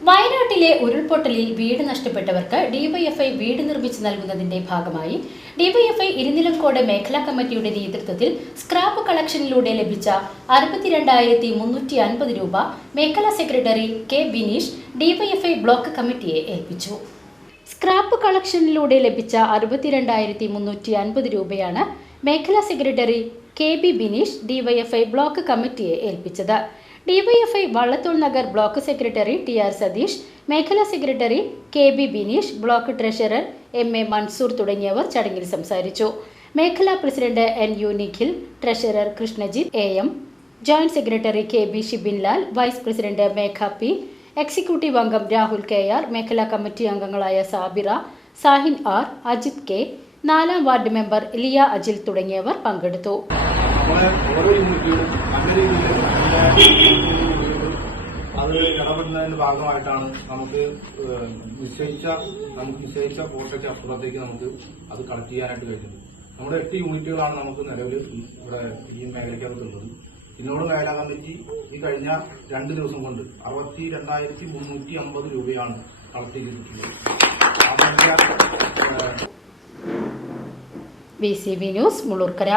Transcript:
വയനാട്ടിലെ ഉരുൾപൊട്ടലിൽ വീട് നഷ്ടപ്പെട്ടവർക്ക് ഡിവൈഎഫ്ഐ വീട് നിർമ്മിച്ചു നൽകുന്നതിന്റെ ഭാഗമായി ഡിവൈഎഫ്ഐ ഇരുനിലംകോട് മേഖലാ കമ്മിറ്റിയുടെ നേതൃത്വത്തിൽ സ്ക്രാപ്പ് കളക്ഷനിലൂടെ ലഭിച്ച അറുപത്തിരണ്ടായിരത്തി മുന്നൂറ്റി അൻപത് രൂപ മേഖലാ secretary K Bineesh DYFI block കമ്മിറ്റിയെ ഏൽപ്പിച്ചു. സ്ക്രാപ്പ് കളക്ഷനിലൂടെ ലഭിച്ച അറുപത്തിരണ്ടായിരത്തി മുന്നൂറ്റി അൻപത് രൂപയാണ് മേഖലാ secretary K B Bineesh DYFI block കമ്മിറ്റിയെ ഏൽപ്പിച്ചത്. DYFI Vallathol Nagar block secretary T R Satheesh മേഖലാ secretary K B Bineesh block treasurer M A Mansoor തുടങ്ങിയവർ ചടങ്ങിൽ സംസാരിച്ചു. മേഖലാ president N U Nikhil treasurer Krishnajith A M joint secretary K B Shibinlal vice president Megha P executive അംഗം Rahul K R മേഖലാ committee അംഗങ്ങളായ Sabira Sahin R Ajith K നാലാം ward member Liya Ajil തുടങ്ങിയവർ പങ്കെടുത്തു. അത് ഇടപെടുന്നതിന്റെ ഭാഗമായിട്ടാണ് നമുക്ക് നിശ്ചയിച്ച നമുക്ക് നിശ്ചയിച്ച കോട്ടയ്ക്ക് അപ്പുറത്തേക്ക് നമുക്ക് അത് കളക്ട് ചെയ്യാനായിട്ട് കഴിഞ്ഞത് നമ്മുടെ എട്ട് യൂണിറ്റുകളാണ് നമുക്ക് നിലവിൽ ഇവിടെ ഈ മേഖലയ്ക്കകത്ത് ഉള്ളത്. ഇതിനോട് മേഖലാ കമ്മിറ്റി ഈ കഴിഞ്ഞ രണ്ട് ദിവസം കൊണ്ട് അറുപത്തി രണ്ടായിരത്തി മുന്നൂറ്റി അമ്പത് രൂപയാണ് കളക്ട് ചെയ്തിട്ടുള്ളത് V C B news Mullurkara